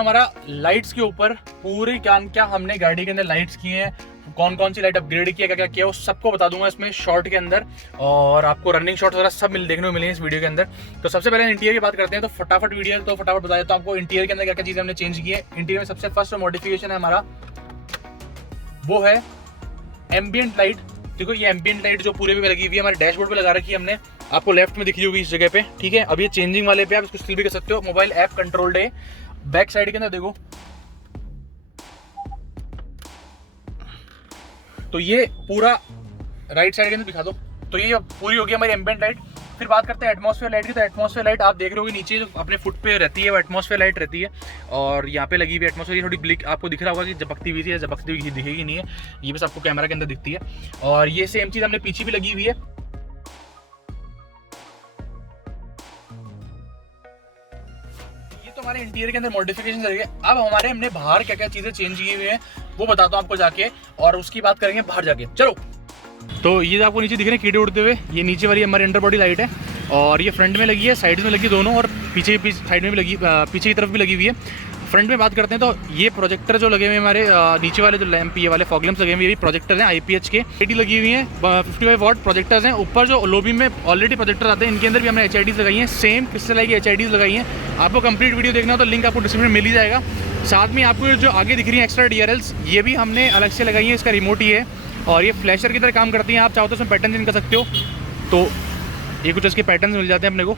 हमारा लाइट्स के ऊपर पूरी क्या हमने गाड़ी के अंदर लाइट्स किए हैं, कौन कौन सी लाइट अपग्रेड किया, क्या क्या किया, वो सबको बता दूंगा इसमें शॉर्ट के अंदर। और आपको रनिंग शॉट्स वगैरह सब देखने को मिलेंगे इस वीडियो के अंदर। तो सबसे पहले इंटीरियर की बात करते हैं, तो फटाफट बता देता हूँ आपको इंटीरियर के अंदर क्या क्या चीज़ें हमने चेंज की है। इंटीरियर में सबसे फर्स्ट मॉडिफिकेशन है हमारा, वो है एम्बियंट लाइट। देखो ये एम्बियंट लाइट जो पूरे पे लगी हुई है, हमारे डैशबोर्ड पे लगा रखी है हमने, आपको लेफ्ट में दिख रही होगी इस जगह पे, ठीक है। अब ये चेंजिंग वाले पे आप इसको स्टिल भी कर सकते हो, मोबाइल ऐप कंट्रोल्ड है। बैक साइड के अंदर देखो, तो ये पूरा राइट साइड के अंदर दिखा दो, तो ये पूरी होगी हमारी एम्बियंट लाइट। फिर बात करते हैं एटमॉस्फेयर लाइट की। तो एटमॉस्फेयर लाइट आप देख रहे होगे नीचे जो अपने फुट पे रहती है, वो एटमॉस्फेयर लाइट रहती है, और यहाँ पे लगी हुई एटमॉस्फेयर थोड़ी ब्लिक आपको दिख रहा होगा कि झपकती हुई थी, झपकती हुई दिखेगी नहीं है, ये बस आपको कैमरा के अंदर दिखती है। और ये सेम चीज़ हमने पीछे भी लगी हुई है। ये तो हमारे इंटीरियर के अंदर मॉडिफिकेशन करेंगे। अब हमने बाहर क्या क्या चीज़ें चेंज की हुई हैं वो बताता हूँ आपको जाके, और उसकी बात करेंगे बाहर जाके। चलो, तो ये आपको नीचे दिख रहे हैं कीड़े उड़ते हुए, ये नीचे वाली हमारी अंडर बॉडी लाइट है, और ये फ्रंट में लगी है, साइड में लगी है दोनों, और पीछे साइड में भी लगी, पीछे की तरफ भी लगी हुई है। फ्रंट में बात करते हैं तो ये प्रोजेक्टर जो लगे हुए हैं हमारे नीचे वाले जो लैंप, ये वाले फॉग लैंप्स लगे हुए हैं, ये भी प्रोजेक्टर हैं IPH के, एडी लगी हुई हैं, 55 वॉट प्रोजेक्टर्स हैं। ऊपर जो लोबी में ऑलरेडी प्रोजेक्टर आते हैं, इनके अंदर भी हमने HIDs लगाई हैं, सेम क्रिस्टल की HIDs लगाई हैं। आपको कंप्लीट वीडियो देखना हो तो लिंक आपको डिस्क्रिप्शन में मिल ही जाएगा। साथ में आपको जो आगे दिख रही है एक्स्ट्रा DRLs, ये भी हमने अलग से लगाई है, इसका रिमोट ही है, और ये फ्लैशर की तरह काम करती हैं। आप चाहो तो उसमें पैटर्न चेंज कर सकते हो, तो ये कुछ इसके पैटर्न मिल जाते हैं अपने को,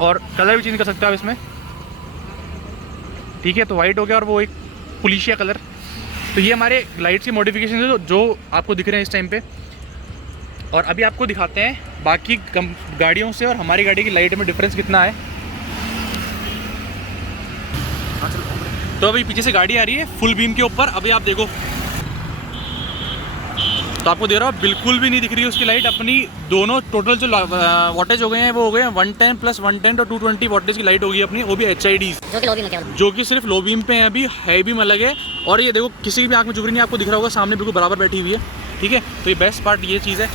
और कलर भी चेंज कर सकते हो आप इसमें, ठीक है। तो वाइट हो गया और वो एक पुलिशिया कलर। तो ये हमारे लाइट्स की मॉडिफिकेशन है जो आपको दिख रहे हैं इस टाइम पे। और अभी आपको दिखाते हैं बाकी गाड़ियों से और हमारी गाड़ी की लाइट में डिफरेंस कितना है। तो अभी पीछे से गाड़ी आ रही है फुल बीम के ऊपर, अभी आप देखो तो आपको दे रहा हूँ, बिल्कुल भी नहीं दिख रही है उसकी लाइट। अपनी दोनों टोटल जो वॉटेज हो गए हैं वो हो गए हैं 110 + 110 और 220 वॉटेज की लाइट होगी अपनी, वो भी HIDs, जो कि सिर्फ लो बीम पे हैं, अभी है भी अलग है। और ये देखो किसी की भी आँख में चुभ रही नहीं, आपको दिख रहा होगा सामने बिल्कुल बराबर बैठी हुई है, ठीक है। तो ये बेस्ट पार्ट ये चीज़ है।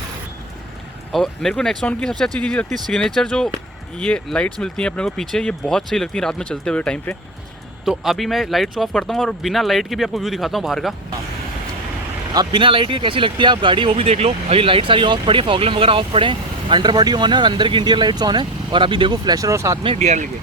और मेरे को नेक्सॉन की सबसे अच्छी चीज़ लगती है सिग्नेचर, जो ये लाइट्स मिलती हैं अपने को पीछे, ये बहुत सही लगती है रात में चलते हुए टाइम पे। तो अभी मैं लाइट्स ऑफ करता हूँ और बिना लाइट के भी आपको व्यू दिखाता हूँ बाहर का। अब बिना लाइट के कैसी लगती है आप गाड़ी, वो भी देख लो। अभी लाइट सारी ऑफ पड़ी है, फॉग लैंप वगैरह ऑफ पड़े हैं, अंडर बॉडी ऑन है और अंदर की इंटीरियर लाइट्स ऑन है, और अभी देखो फ्लैशर और साथ में DRL के।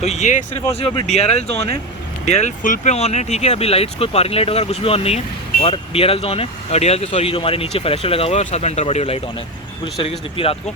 तो ये सिर्फ और सिर्फ अभी DRLs ऑन है, DRL फुल पे ऑन है, ठीक है। अभी लाइट्स कोई पार्किंग लाइट वगैरह कुछ भी ऑन नहीं है, और DRLs ऑन है, और DRL के सॉरी जो हमारे नीचे फ्लैशर लगा हुआ है, और साथ में अंडर बॉडी लाइट ऑन है, कुछ इस तरीके से दिखती है रात को।